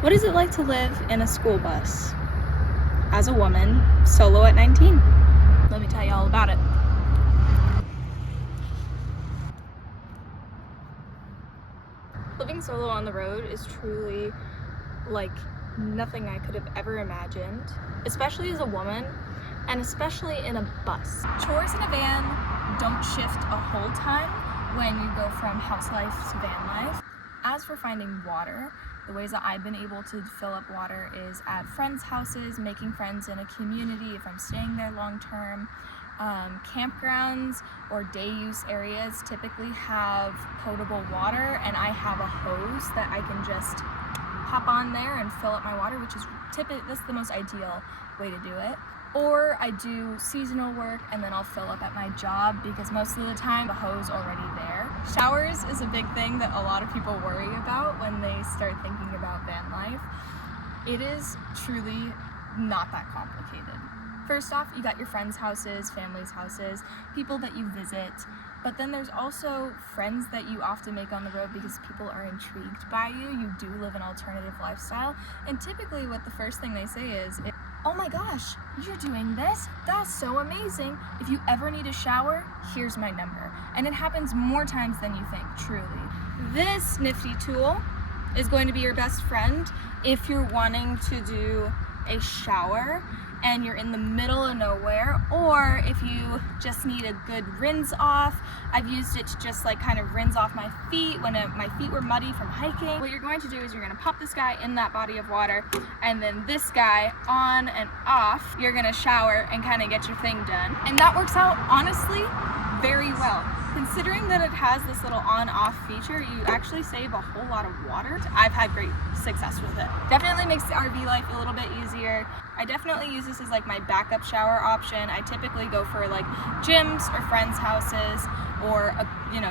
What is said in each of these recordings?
What is it like to live in a school bus as a woman, solo at 19? Let me tell you all about it. Living solo on the road is truly like nothing I could have ever imagined, especially as a woman and especially in a bus. Chores in a van don't shift a whole ton when you go from house life to van life. As for finding water, the ways that I've been able to fill up water is at friends' houses, making friends in a community if I'm staying there long term. Campgrounds or day use areas typically have potable water, and I have a hose that I can just hop on there and fill up my water, which is that's the most ideal way to do it. Or I do seasonal work and then I'll fill up at my job because most of the time the hose already there. Showers is a big thing that a lot of people worry about when they start thinking about van life. It is truly not that complicated. First off, you got your friends' houses, families' houses, people that you visit, but then there's also friends that you often make on the road because people are intrigued by you. You do live an alternative lifestyle, and typically what the first thing they say is, "Oh my gosh, you're doing this? That's so amazing. If you ever need a shower, here's my number." And it happens more times than you think, truly. This nifty tool is going to be your best friend if you're wanting to do a shower and you're in the middle of nowhere, or if you just need a good rinse off. I've used it to just like kind of rinse off my feet when my feet were muddy from hiking. What you're going to do is you're going to pop this guy in that body of water, and then this guy on and off. You're going to shower and kind of get your thing done. And that works out, honestly, very well. Considering that it has this little on-off feature, you actually save a whole lot of water. I've had great success with it. Definitely makes the RV life a little bit easier. I definitely use this as like my backup shower option. I typically go for like gyms or friends' houses, or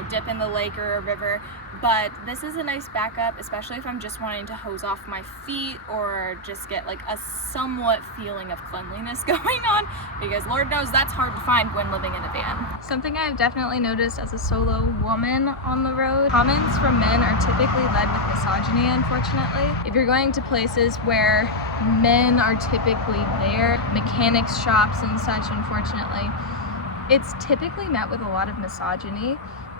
dip in the lake or a river. But this is a nice backup, especially if I'm just wanting to hose off my feet or just get like a somewhat feeling of cleanliness going on, because Lord knows that's hard to find when living in a van. Something I've definitely noticed as a solo woman on the road, comments from men are typically led with misogyny, unfortunately. If you're going to places where men are typically there, mechanics shops and such, unfortunately, it's typically met with a lot of misogyny.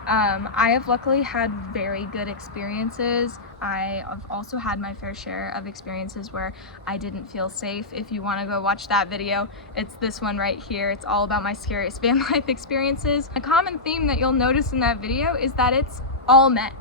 I have luckily had very good experiences. I have also had my fair share of experiences where I didn't feel safe. If you want to go watch that video, it's this one right here. It's all about my scariest van life experiences. A common theme that you'll notice in that video is that it's all men.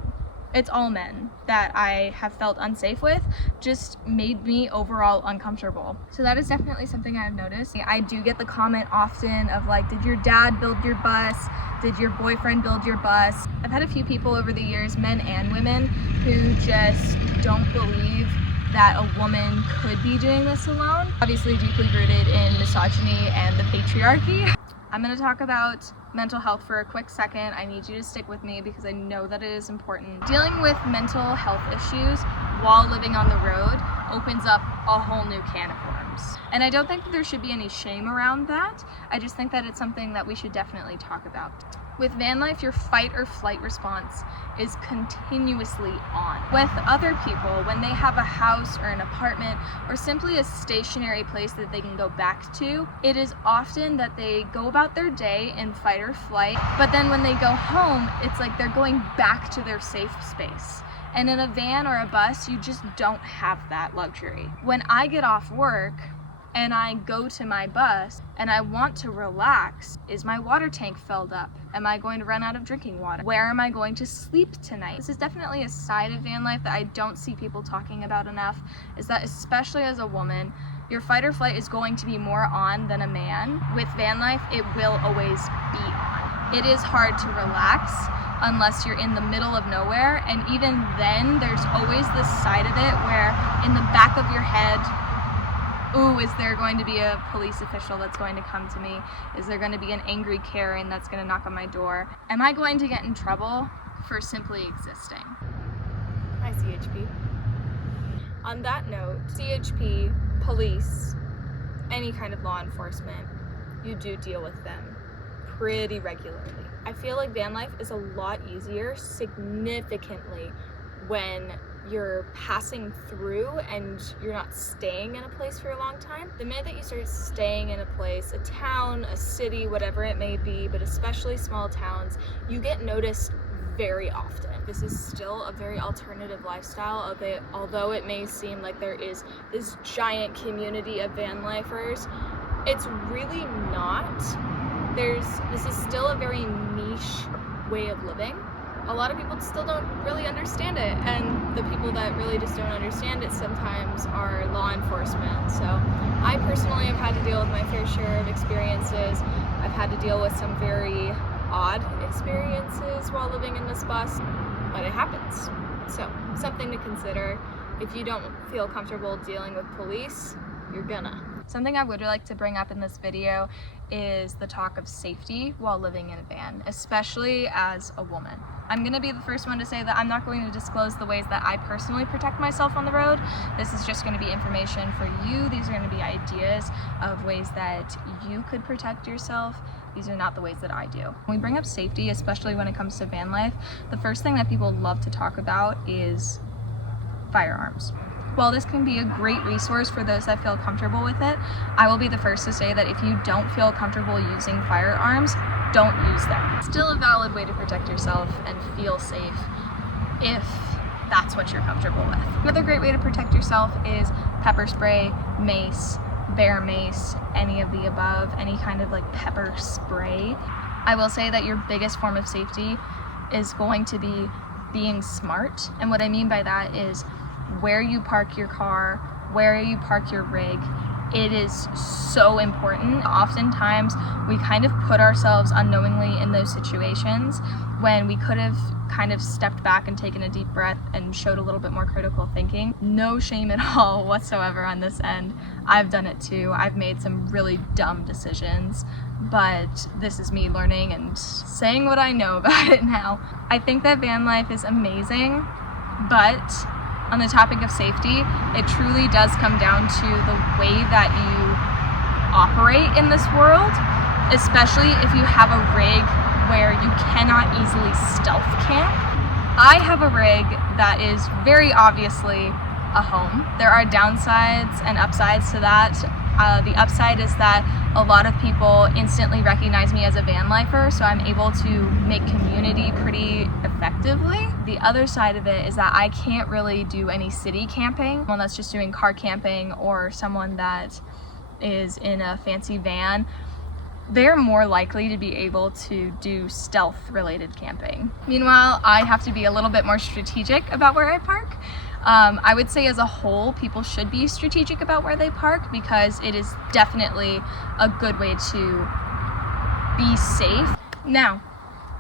It's all men that I have felt unsafe with, just made me overall uncomfortable. So that is definitely something I've noticed. I do get the comment often of like, did your dad build your bus? Did your boyfriend build your bus? I've had a few people over the years, men and women, who just don't believe that a woman could be doing this alone. Obviously deeply rooted in misogyny and the patriarchy. I'm going to talk about mental health for a quick second. I need you to stick with me because I know that it is important. Dealing with mental health issues while living on the road opens up a whole new can of worms. And I don't think that there should be any shame around that. I just think that it's something that we should definitely talk about. With van life, your fight or flight response is continuously on. With other people, when they have a house or an apartment or simply a stationary place that they can go back to, it is often that they go about their day in fight or flight, but then when they go home, it's like they're going back to their safe space. And in a van or a bus, you just don't have that luxury. When I get off work, and I go to my bus and I want to relax, is my water tank filled up? Am I going to run out of drinking water? Where am I going to sleep tonight? This is definitely a side of van life that I don't see people talking about enough, is that especially as a woman, your fight or flight is going to be more on than a man. With van life, it will always be on. It is hard to relax unless you're in the middle of nowhere, and even then, there's always this side of it where in the back of your head, ooh, is there going to be a police official that's going to come to me? Is there going to be an angry Karen that's going to knock on my door? Am I going to get in trouble for simply existing? Hi, CHP. On that note, CHP, police, any kind of law enforcement, you do deal with them pretty regularly. I feel like van life is a lot easier, significantly, when you're passing through and you're not staying in a place for a long time. The minute that you start staying in a place, a town, a city, whatever it may be, but especially small towns, you get noticed very often. This is still a very alternative lifestyle, although it may seem like there is this giant community of van lifers. It's really not. This is still a very niche way of living. A lot of people still don't really understand it, and the people that really just don't understand it sometimes are law enforcement. So I personally have had to deal with my fair share of experiences. I've had to deal with some very odd experiences while living in this bus, but it happens. So something to consider. If you don't feel comfortable dealing with police, you're gonna. Something I would like to bring up in this video is the talk of safety while living in a van, especially as a woman. I'm gonna be the first one to say that I'm not going to disclose the ways that I personally protect myself on the road. This is just gonna be information for you. These are gonna be ideas of ways that you could protect yourself. These are not the ways that I do. When we bring up safety, especially when it comes to van life, the first thing that people love to talk about is firearms. While this can be a great resource for those that feel comfortable with it, I will be the first to say that if you don't feel comfortable using firearms, don't use them. Still a valid way to protect yourself and feel safe if that's what you're comfortable with. Another great way to protect yourself is pepper spray, mace, bear mace, any of the above, any kind of like pepper spray. I will say that your biggest form of safety is going to be being smart. And what I mean by that is where you park your car, where you park your rig. It is so important. Oftentimes we kind of put ourselves unknowingly in those situations when we could have kind of stepped back and taken a deep breath and showed a little bit more critical thinking. No shame at all whatsoever on this end. I've done it too. I've made some really dumb decisions, but this is me learning and saying what I know about it now. I think that van life is amazing, but on the topic of safety, it truly does come down to the way that you operate in this world, especially if you have a rig where you cannot easily stealth camp. I have a rig that is very obviously a home. There are downsides and upsides to that. The upside is that a lot of people instantly recognize me as a van lifer, so I'm able to make community pretty effectively. The other side of it is that I can't really do any city camping. Someone that's just doing car camping or someone that is in a fancy van, they're more likely to be able to do stealth related camping. Meanwhile, I have to be a little bit more strategic about where I park. I would say as a whole, people should be strategic about where they park because it is definitely a good way to be safe. Now,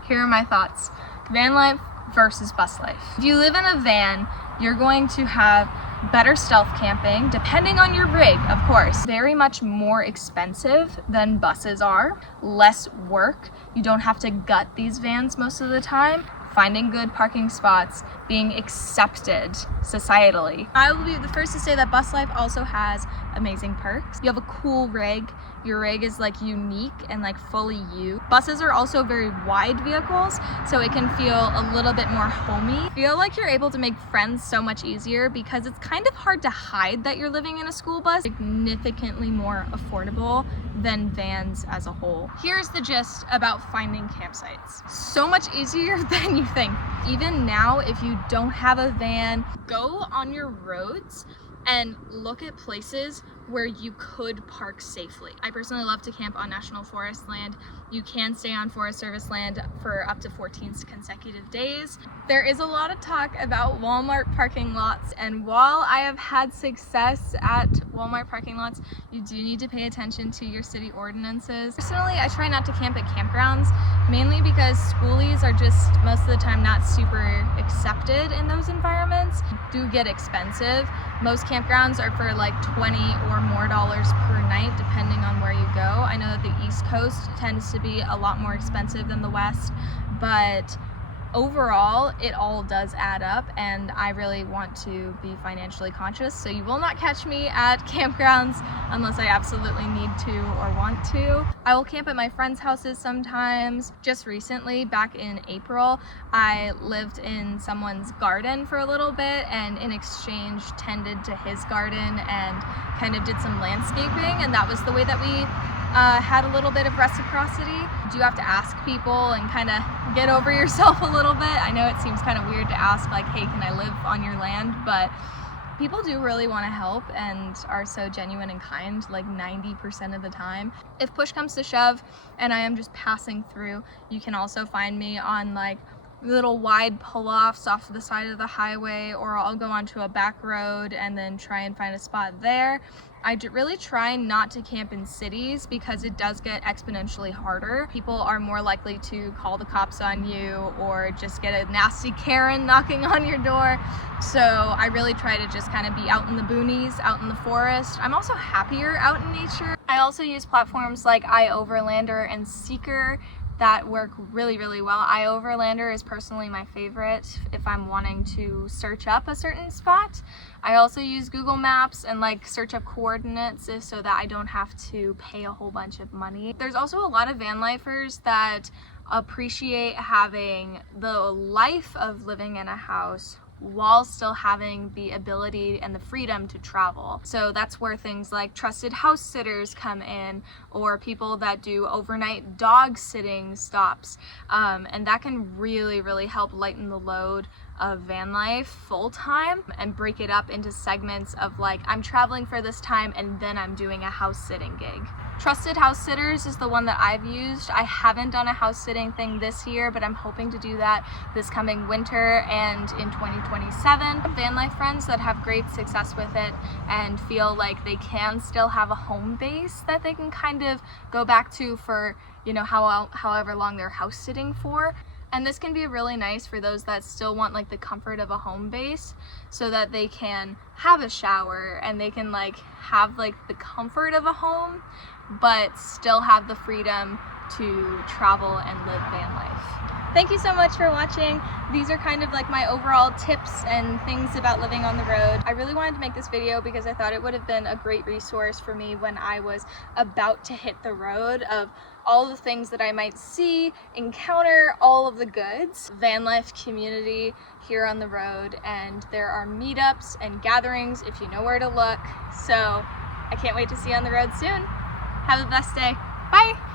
here are my thoughts. Van life versus bus life. If you live in a van, you're going to have better stealth camping, depending on your rig, of course. Very much more expensive than buses are. Less work. You don't have to gut these vans most of the time. Finding good parking spots, being accepted societally. I will be the first to say that bus life also has amazing perks. You have a cool rig. Your rig is like unique and like fully you. Buses are also very wide vehicles, so it can feel a little bit more homey. I feel like you're able to make friends so much easier because it's kind of hard to hide that you're living in a school bus. Significantly more affordable than vans as a whole. Here's the gist about finding campsites. So much easier than you think. Even now, if you don't have a van, go on your roads and look at places where you could park safely. I personally love to camp on National Forest land. You can stay on Forest Service land for up to 14 consecutive days. There is a lot of talk about Walmart parking lots, and while I have had success at Walmart parking lots, you do need to pay attention to your city ordinances. Personally, I try not to camp at campgrounds, mainly because schoolies are just most of the time not super accepted in those environments. Do get expensive. Most campgrounds are for like $20 or more per night, depending on where you go. I know that the East Coast tends to be a lot more expensive than the West, but overall, it all does add up, and I really want to be financially conscious, so you will not catch me at campgrounds unless I absolutely need to or want to. I will camp at my friends' houses sometimes. Just recently, back in April, I lived in someone's garden for a little bit, and in exchange tended to his garden and kind of did some landscaping, and that was the way that we had a little bit of reciprocity. You do have to ask people and kind of get over yourself a little bit. I know it seems kind of weird to ask, like, hey, can I live on your land? But people do really want to help and are so genuine and kind, like 90% of the time. If push comes to shove and I am just passing through, you can also find me on like little wide pull-offs off to the side of the highway, or I'll go onto a back road and then try and find a spot there. I really try not to camp in cities because it does get exponentially harder. People are more likely to call the cops on you or just get a nasty Karen knocking on your door. So I really try to just kind of be out in the boonies, out in the forest. I'm also happier out in nature. I also use platforms like iOverlander and Seeker that work really, really well. iOverlander is personally my favorite if I'm wanting to search up a certain spot. I also use Google Maps and like search up coordinates so that I don't have to pay a whole bunch of money. There's also a lot of van lifers that appreciate having the life of living in a house while still having the ability and the freedom to travel. So that's where things like trusted house sitters come in, or people that do overnight dog sitting stops, and that can really, really help lighten the load of van life full time and break it up into segments of like, I'm traveling for this time and then I'm doing a house sitting gig. Trusted House Sitters is the one that I've used. I haven't done a house sitting thing this year, but I'm hoping to do that this coming winter and in 2027. Van life friends that have great success with it and feel like they can still have a home base that they can kind of go back to for, you know, however long they're house sitting for. And this can be really nice for those that still want like the comfort of a home base, so that they can have a shower and they can like have like the comfort of a home, but still have the freedom to travel and live van life. Thank you so much for watching. These are kind of like my overall tips and things about living on the road. I really wanted to make this video because I thought it would have been a great resource for me when I was about to hit the road, of all the things that I might see, encounter, all of the goods. Van life community here on the road, and there are meetups and gatherings if you know where to look. So I can't wait to see you on the road soon. Have the best day. Bye!